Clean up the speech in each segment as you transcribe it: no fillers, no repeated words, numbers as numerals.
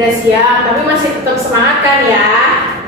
Udah siap, tapi masih tetap semangat kan ya?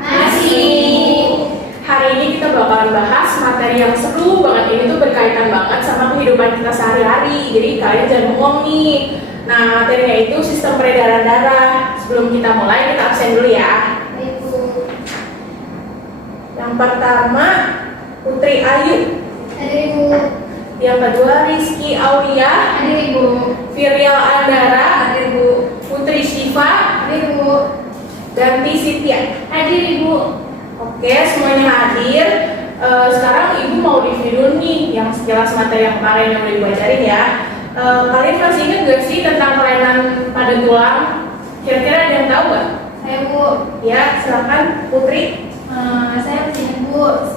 Masih. Hari ini kita bakalan bahas materi yang seru banget. Ini tuh berkaitan banget sama kehidupan kita sehari-hari. Jadi kalian jangan bohong nih. Nah, materinya itu sistem peredaran darah. Sebelum kita mulai, kita absen dulu ya. Baik, Bu. Yang pertama, Putri Ayu. Hadir, Ibu. Yang kedua, Rizky Aulia. Hadir, Ibu. Virial Andara. Hadir, Bu. Putri Syifa. Hadir, Bu. Ganti Sitian. Hadir, Ibu. Oke, semuanya hadir. Sekarang Ibu mau review dulu nih yang sekilas materi yang kemarin yang udah Ibu ajarin ya. Kalian masih ingat gak sih tentang kelainan pada tulang? Kira-kira ada yang tahu nggak? Saya, Bu. Ya, silakan Putri. Saya punya, Bu.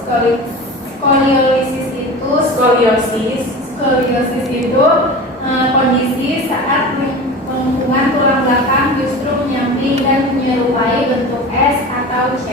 Skoliosis itu Skoliosis. Kondisi saat lengkungan tulang belakang justru menyamping dan menyerupai bentuk S atau C,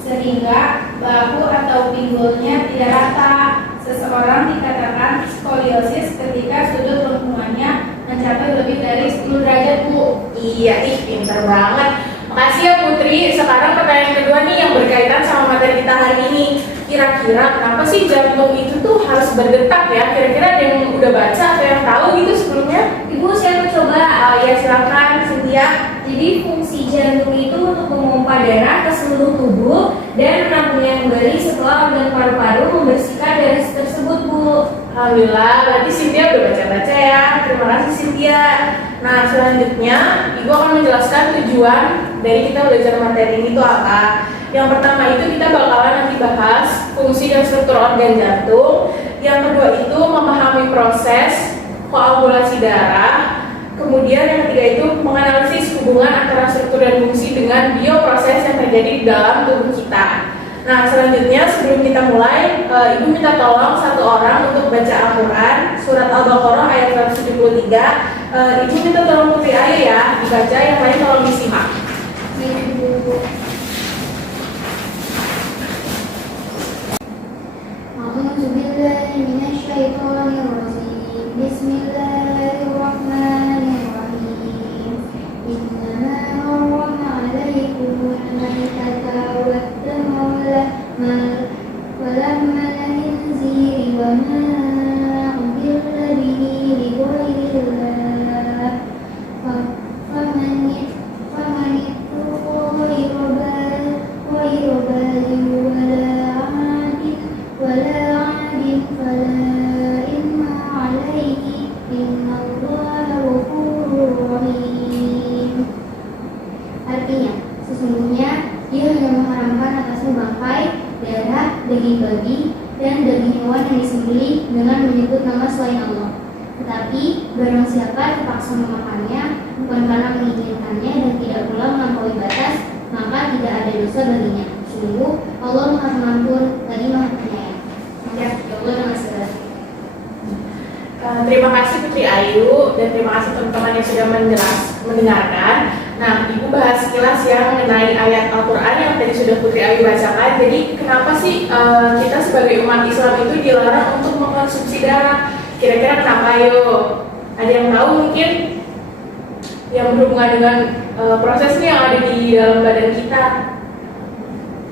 sehingga bahu atau pinggulnya tidak rata. Seseorang dikatakan skoliosis ketika sudut lengkungannya mencapai lebih dari 10 derajat, Bu. Iya, pintar banget. Makasih ya Putri. Sekarang pertanyaan kedua nih yang berkaitan sama materi kita hari ini. Kira-kira kenapa sih jantung itu tuh harus berdetak ya? Kira-kira ada yang udah baca atau yang tahu gitu sebelumnya? Ibu, saya mencoba. Ya silakan Cynthia. Jadi fungsi jantung itu untuk memompa darah ke seluruh tubuh dan menampungnya kembali setelah organ paru-paru membersihkan darah tersebut, Bu. Alhamdulillah, berarti Cynthia udah baca-baca ya. Terima kasih Cynthia. Nah, selanjutnya Ibu akan menjelaskan tujuan dari kita belajar materi ini itu apa. Yang pertama itu kita bakalan nanti bahas fungsi dan struktur organ jantung. Yang kedua itu memahami proses koagulasi darah. Kemudian yang ketiga itu menganalisis hubungan antara struktur dan fungsi dengan bioproses yang terjadi di dalam tubuh kita. Nah, selanjutnya sebelum kita mulai, Ibu minta tolong satu orang untuk baca Al-Quran surat Al-Baqarah ayat 173. Ibu minta tolong Putri Ayu ya dibaca, yang lain tolong disimak. Baik, Bu. A'udzubillahi minasyaitonirrajim. Bismillahirrahmanirrahim. Innama harrama 'alaikumul maitata wad-dama wa lahmal khinziri wa ma uhilla bihi lighairillah. Faman ittaqa'a ghayra baghin wala 'adin fala ithma 'alaihi, innallaha ghafurur rahim. Artinya, sesungguhnya Dia hanya mengharamkan atasmu bangkai, darah, daging babi, dan daging hewan yang disembelih dengan menyebut nama selain Allah. Tetapi barang siapa terpaksa memakannya bukan karena menginginkannya dan tidak pula melampaui batas, maka tidak ada dosa baginya. Sungguh Allah Maha Pengampun lagi Maha Penyayang. Ya Allah dengan segala. Terima kasih Putri Ayu dan terima kasih teman-teman yang sudah mendengarkan. Nah, Ibu bahas sekilas yang mengenai ayat Al-Quran yang tadi sudah Putri Ayu bacakan. Jadi kenapa sih kita sebagai umat Islam itu dilarang untuk mengkonsumsi darah? Kira-kira kenapa yo? Ada yang tahu mungkin yang berhubungan dengan proses ini yang ada di dalam badan kita?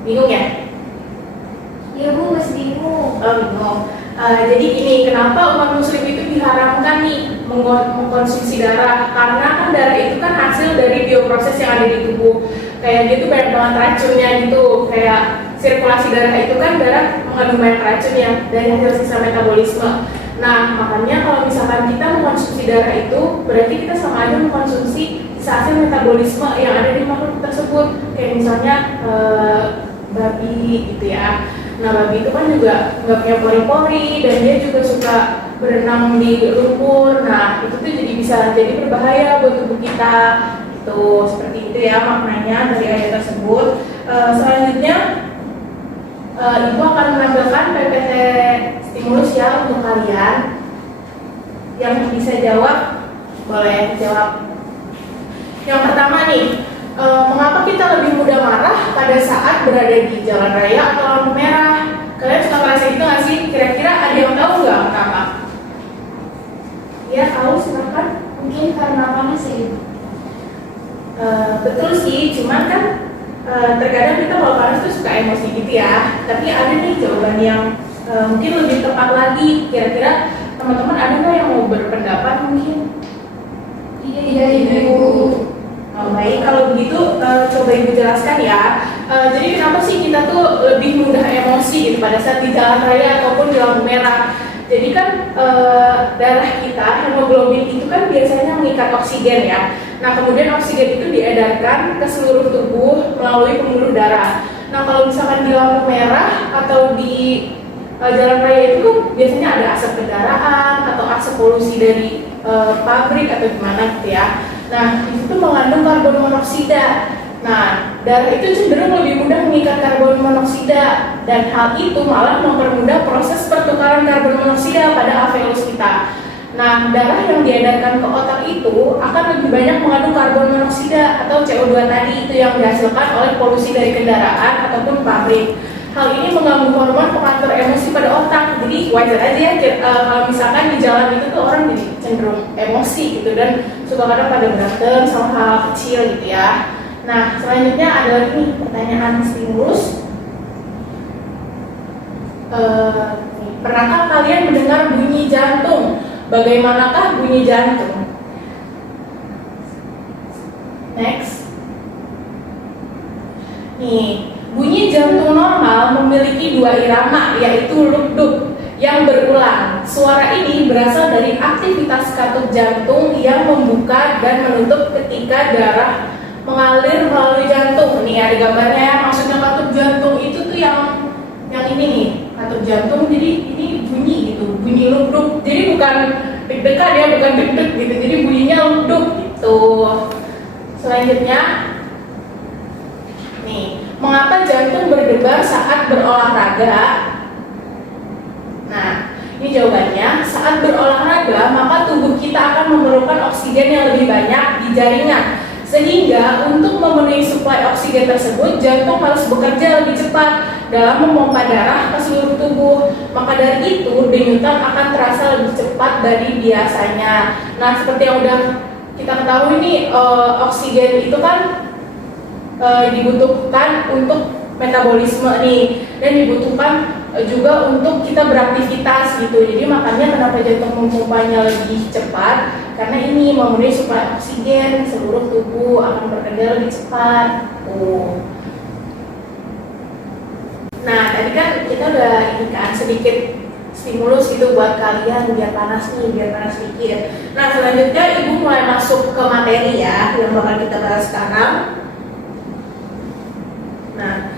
Bingung ya? Ya, Bu, masih bingung. Bingung. Jadi gini, kenapa umat muslim itu diharamkan nih mengkonsumsi darah? Karena kan darah itu kan hasil dari bioproses yang ada di tubuh. Kayak gitu banyak banget racunnya gitu. Kayak sirkulasi darah itu kan darah mengandung banyak racun ya dari hasil sisa metabolisme. Nah, makanya kalau misalkan kita mengkonsumsi darah itu berarti kita sama aja mengkonsumsi sisa hasil metabolisme yang ada di makhluk tersebut. Kayak misalnya babi gitu ya. Nah, babi itu kan juga nggak punya pori-pori dan dia juga suka berenang di lumpur. Nah, itu tuh jadi bisa jadi berbahaya buat tubuh kita. Itu seperti itu ya maknanya dari ayat tersebut. Selanjutnya Ibu akan menampilkan PPT stimulus ya untuk kalian. Yang bisa jawab boleh jawab. Yang pertama nih, mengapa kita lebih mudah marah pada saat berada di jalan raya atau lampu merah? Kalian suka merasa gitu nggak sih? Kira-kira ada yang tahu nggak kenapa? Ya tahu, silakan. Mungkin karena panas ya, Ibu. Betul sih, cuman kan terkadang kita kalau panas tuh suka emosi gitu ya. Tapi ada nih jawaban yang mungkin lebih tepat lagi. Kira-kira teman-teman ada nggak yang mau berpendapat mungkin? Tidak, Ibu. Oh, baik, kalau begitu coba Ibu jelaskan ya. Jadi kenapa sih kita tuh lebih mudah emosi gitu pada saat di jalan raya ataupun di lampu merah? Jadi kan darah kita, hemoglobin itu kan biasanya mengikat oksigen ya. Nah kemudian oksigen itu diedarkan ke seluruh tubuh melalui pembuluh darah. Nah kalau misalkan di lampu merah atau di jalan raya itu kan biasanya ada asap kendaraan atau asap polusi dari pabrik atau gimana gitu ya. Nah itu mengandung karbon monoksida. Nah darah itu cenderung lebih mudah mengikat karbon monoksida dan hal itu malah mempermudah proses pertukaran karbon monoksida pada alveolus kita. Nah darah yang diedarkan ke otak itu akan lebih banyak mengandung karbon monoksida atau CO2 tadi itu yang dihasilkan oleh polusi dari kendaraan ataupun pabrik. Hal ini mengganggu hormon pengatur emosi pada otak. Jadi wajar aja ya kalau misalkan di jalan itu tuh orang jadi cenderung emosi gitu dan suka kadang pada berantem sama hal kecil gitu ya. Nah selanjutnya ada lagi nih pertanyaan stimulus. Pernahkah kalian mendengar bunyi jantung? Bagaimanakah bunyi jantung? Next. Nih, bunyi jantung normal memiliki dua irama, yaitu luk-duk yang berulang. Suara ini berasal dari aktivitas katup jantung yang membuka dan menutup ketika darah mengalir melalui jantung. Nih ada gambarnya ya, maksudnya katup jantung itu tuh yang ini nih, katup jantung. Jadi ini bunyi gitu, bunyi luk-duk. Jadi bukan deg-degan ya, bukan deg-deg gitu. Jadi bunyinya luk-duk gitu. Selanjutnya nih, mengapa jantung berdebar saat berolahraga? Nah, ini jawabannya. Saat berolahraga, maka tubuh kita akan memerlukan oksigen yang lebih banyak di jaringan. Sehingga untuk memenuhi suplai oksigen tersebut, jantung harus bekerja lebih cepat dalam memompa darah ke seluruh tubuh. Maka dari itu, denyutan akan terasa lebih cepat dari biasanya. Nah, seperti yang udah kita ketahui nih, oksigen itu kan dibutuhkan untuk metabolisme nih, dan dibutuhkan juga untuk kita beraktivitas gitu. Jadi makanya kenapa jantung memompanya lebih cepat, karena ini memenuhi suplai oksigen seluruh tubuh akan bekerja lebih cepat. Nah tadi kan kita udah ini kan sedikit stimulus gitu buat kalian biar panas nih, biar panas dikit. Nah selanjutnya Ibu mulai masuk ke materi ya yang bakal kita bahas sekarang. Nah,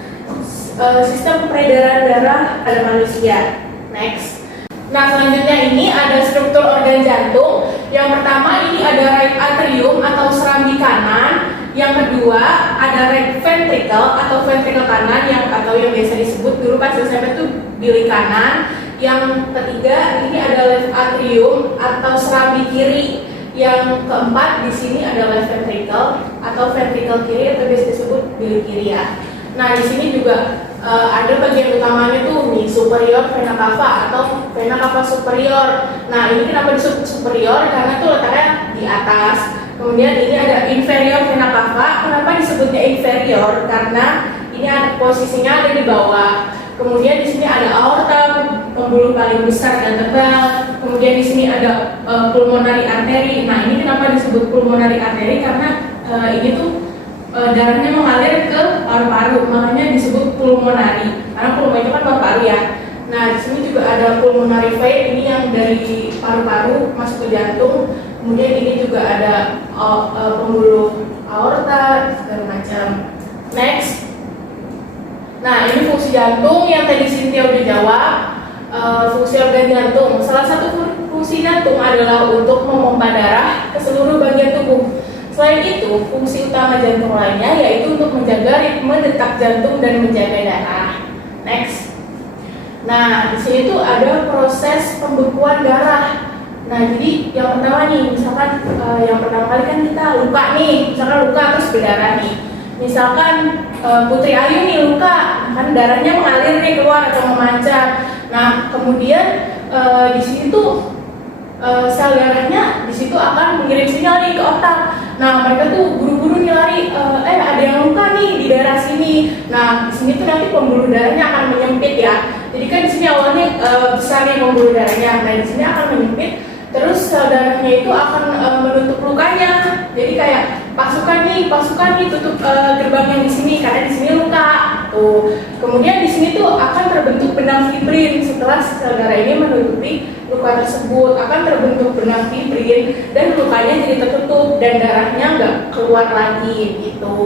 sistem peredaran darah pada manusia. Next. Nah, selanjutnya ini ada struktur organ jantung. Yang pertama ini ada right atrium atau serambi kanan. Yang kedua ada right ventricle atau ventricle kanan yang biasa disebut dulu pas SMP itu bilik kanan. Yang ketiga ini ada left atrium atau serambi kiri. Yang keempat di sini ada left ventricle atau ventricle kiri atau biasa disebut bilik kiri ya. Nah di sini juga ada bagian utamanya tuh nih superior vena cava atau vena cava superior. Nah ini kenapa disebut superior? Karena tuh letaknya di atas. Kemudian ini ada inferior vena cava. Kenapa disebutnya inferior? Karena ini posisinya ada di bawah. Kemudian di sini ada aorta, pembuluh paling besar dan tebal. Kemudian di sini ada pulmonary artery. Nah ini kenapa disebut pulmonary artery? Karena ini tuh darahnya mengalir ke paru-paru, makanya disebut pulmonari. Karena pulmonari itu kan paru-paru ya. Nah, di sini juga ada pulmonary vein, ini yang dari paru-paru masuk ke jantung. Kemudian ini juga ada pembuluh aorta segala macam. Next. Nah, ini fungsi jantung yang tadi Cynthia udah jawab. Fungsi organ jantung. Salah satu fungsi jantung adalah untuk memompa darah ke seluruh bagian tubuh. Selain itu, fungsi utama jantung lainnya yaitu untuk menjaga ritme detak jantung dan menjaga darah. Next. Nah, di sini tuh ada proses pembekuan darah. Nah, jadi yang pertama nih, misalkan yang pertama kali kan kita luka nih, misalkan luka terus berdarah nih. Misalkan Putri Ayu nih luka, kan darahnya mengalir nih keluar atau memancar. Nah, kemudian di sini tuh sel darahnya di situ akan mengirim sinyal nih ke otak. Nah mereka tuh buru-buru nih nih lari, ada yang luka nih di daerah sini. Nah, di sini tuh nanti pembuluh darahnya akan menyempit ya. Jadi kan di sini awalnya besar nih pembuluh darahnya. Nah, di sini akan menyempit, terus sel darahnya itu akan menutup lukanya. Jadi kayak pasukan nih tutup gerbang yang di sini karena di sini luka. Tuh. Kemudian di sini tuh akan terbentuk benang fibrin. Setelah sel darah ini menutupi luka tersebut, akan terbentuk benang fibrin dan lukanya jadi tertutup dan darahnya nggak keluar lagi gitu.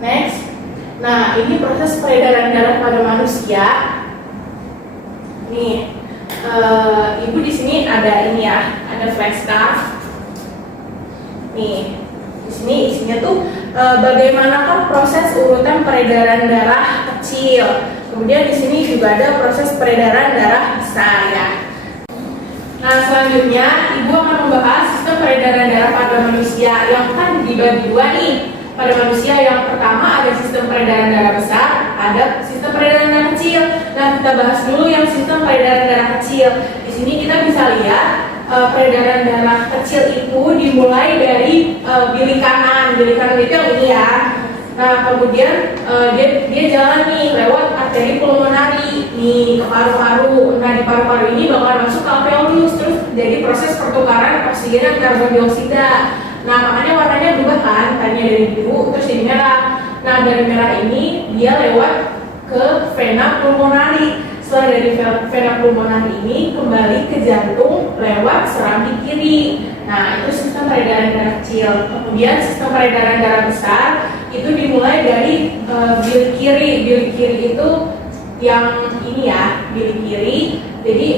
Next. Nah, ini proses peredaran darah pada manusia. Nih, ibu di sini ada ini ya, ada flashcard. Nih, di sini isinya tuh bagaimanakah proses urutan peredaran darah kecil. Kemudian di sini juga ada proses peredaran darah besar ya. Nah, selanjutnya ibu akan membahas sistem peredaran darah pada manusia yang kan dibagi dua nih. Pada manusia yang pertama ada sistem peredaran darah besar, ada sistem peredaran darah kecil. Nah, kita bahas dulu yang sistem peredaran darah kecil. Di sini kita bisa lihat peredaran darah kecil itu dimulai dari bilik kanan. Bilik kanan itu yang ini ya. Nah, kemudian dia jalan nih lewat arteri pulmonari nih ke paru-paru. Nah, di paru-paru ini bakal masuk ke alveolus, terus jadi proses pertukaran oksigen dan karbon dioksida. Nah, makanya warnanya berubah kan, tadinya dari biru terus jadi merah. Nah, dari merah ini dia lewat ke vena pulmonari. Setelah dari vena pulmonari ini kembali ke jantung lewat serambi kiri. Nah, itu sistem peredaran darah kecil. Kemudian sistem peredaran darah besar itu dimulai dari bilik kiri. Bilik kiri itu yang ini ya, bilik kiri. Jadi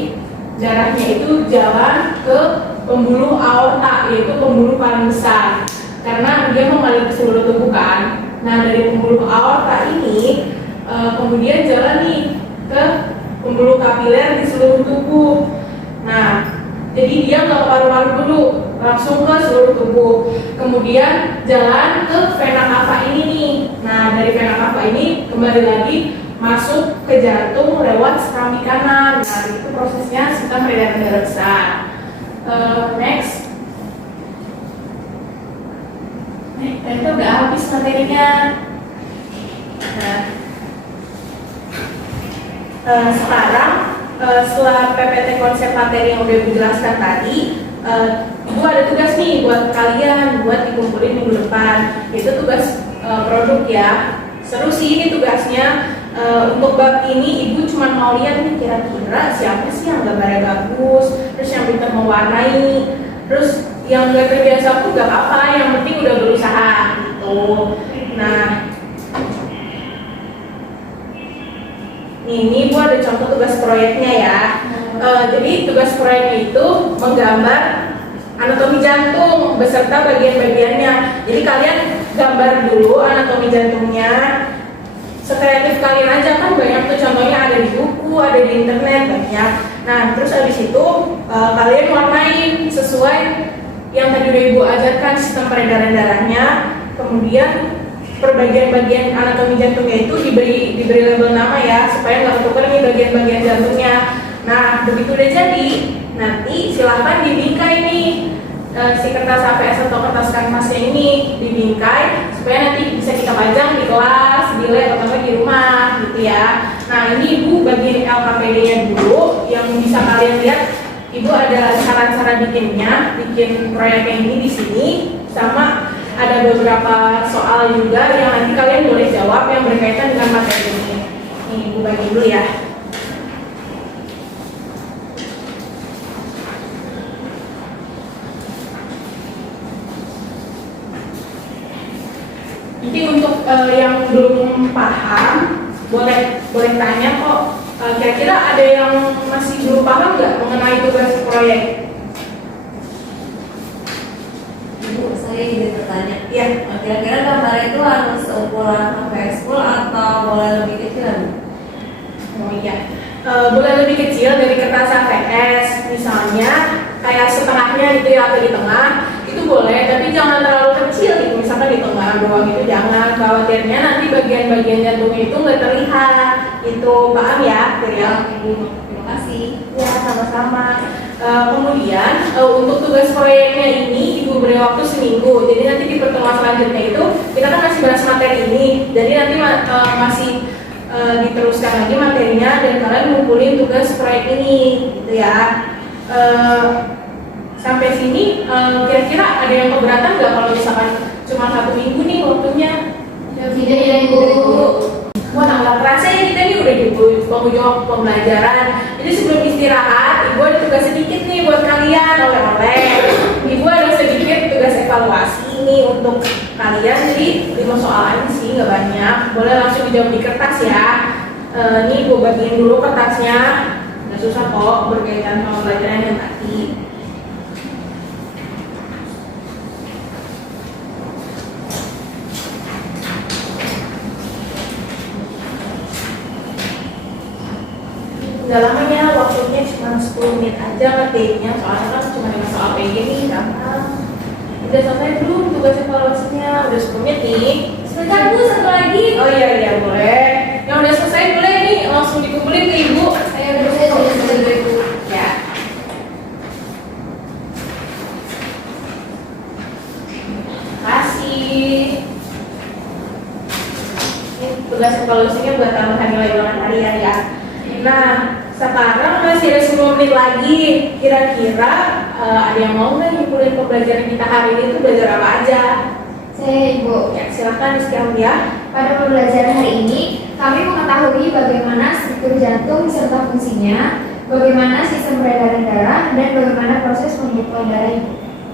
darahnya itu jalan ke pembuluh aorta, yaitu pembuluh paling besar karena dia mengalir ke seluruh tubuh kan. Nah, dari pembuluh aorta ini kemudian jalan nih ke pembuluh kapiler di seluruh tubuh. Nah, jadi dia nggak ke paru-paru dulu, langsung ke seluruh tubuh. Kemudian jalan ke vena cava ini nih. Nah, dari vena cava ini kembali lagi masuk ke jantung lewat serambi kanan. Nah, itu prosesnya sistem peredaran darah besar. Next. Itu udah habis materinya. Nah, sekarang setelah PPT konsep materi yang udah dijelaskan tadi, Ibu ada tugas nih buat kalian buat dikumpulin minggu depan, yaitu tugas produk ya. Seru sih ini tugasnya. Untuk bab ini ibu cuma mau lihat nih kira-kira siapa sih yang gambarnya bagus, terus yang pintar mewarnai, terus yang nggak terbiasa pun nggak apa-apa, yang penting udah berusaha gitu. Nah, ini ibu ada contoh tugas proyeknya ya. Jadi tugas proyeknya itu menggambar anatomi jantung beserta bagian-bagiannya. Jadi kalian gambar dulu anatomi jantungnya. Sekreatif kalian aja, kan banyak tuh contohnya ada di buku, ada di internet banyak. Nah, terus habis itu kalian warnain sesuai yang tadi udah ibu ajarkan sistem peredaran darahnya. Kemudian per bagian-bagian anatomi jantungnya itu diberi label nama ya, supaya nggak ketukar nih bagian-bagian jantungnya. Nah, begitu udah jadi, nanti silahkan dibingkai nih si kertas APS atau kertas kanvasnya ini dibingkai supaya nanti bisa kita pajang di kelas, di lab atau di rumah gitu ya. Nah, ini ibu bagian LKPD-nya dulu yang bisa kalian lihat. Ibu ada cara-cara bikinnya, bikin proyeknya ini di sini, sama ada beberapa soal juga yang nanti kalian boleh jawab yang berkaitan dengan materi ini. Nih, ibu bagi dulu ya. Nanti untuk yang belum paham boleh tanya kok. Kira-kira ada yang masih belum paham nggak mengenai tugas proyek? Ibu, saya ingin bertanya. Iya. Kira-kira gambar itu harus ukuran APS full atau boleh lebih kecil? Oh iya. Boleh lebih kecil dari kertas APS, misalnya kayak setengahnya gitu ya, atau di tengah itu boleh, tapi jangan terlalu kecil gitu. Misalkan di tengah doang itu jangan, khawatirnya nanti bagian-bagian jantungnya itu nggak terlihat. Itu paham ya, Tiril? Ibu, terima kasih. Ya. sama-sama. Kemudian untuk tugas proyeknya ini Ibu beri waktu seminggu. Jadi nanti di pertemuan selanjutnya itu kita kan masih bahas materi ini. Jadi nanti masih diteruskan lagi materinya dan kalian ngumpulin tugas proyek ini, gitu ya. Sampai sini kira-kira ada yang keberatan nggak kalau misalkan cuma 1 minggu nih waktunya? Tidak ya Ibu. Wah, nggak kerasa ya kita ini udah di penghujung pembelajaran. Jadi sebelum istirahat, Ibu ada tugas sedikit nih buat kalian, oleh-oleh. Ibu ada sedikit tugas evaluasi nih untuk kalian. Jadi 5 soal aja sih, nggak banyak. Boleh langsung dijawab di kertas ya. Nih Ibu bagiin dulu kertasnya. Nggak susah kok, berkaitan sama pelajaran yang tadi. Nggak lama ya, waktunya cuma 10 menit aja ngertiinnya, soalnya kan cuma 5 soal PG nih, gampang. Udah selesai belum tugas evaluasinya? Udah 10 menit nih. Sebentar Bu, satu lagi. Oh iya boleh. Yang udah selesai boleh nih langsung dikumpulin ke Ibu. Ayo saya sudah selesai Ibu. Ya. Kasih. Ini tugas evaluasinya buat tambahan nilai ulangan harian ya. Nah, sekarang masih ada 10 menit lagi. Kira-kira ada yang mau nggak nyimpulin pembelajaran kita hari ini itu belajar apa aja? Saya Ibu. Ya, silakan sekarang ya. Pada pembelajaran hari ini, kami mengetahui bagaimana struktur jantung serta fungsinya, bagaimana sistem peredaran darah, dan bagaimana proses pembekuan darah Ibu.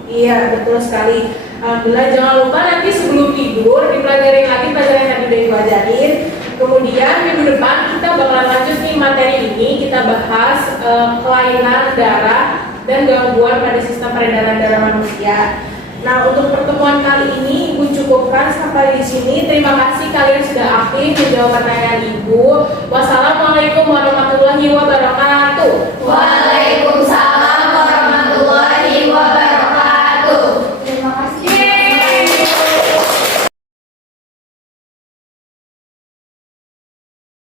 Iya, betul sekali. Alhamdulillah, jangan lupa nanti sebelum tidur dipelajari lagi pelajaran yang tadi udah diajarin. Kemudian minggu depan kita bakalan lanjut nih materi ini, kita bahas kelainan darah dan gangguan pada sistem peredaran darah manusia. Nah, untuk pertemuan kali ini Ibu cukupkan sampai di sini. Terima kasih kalian sudah aktif menjawab pertanyaan Ibu. Wassalamualaikum warahmatullahi wabarakatuh.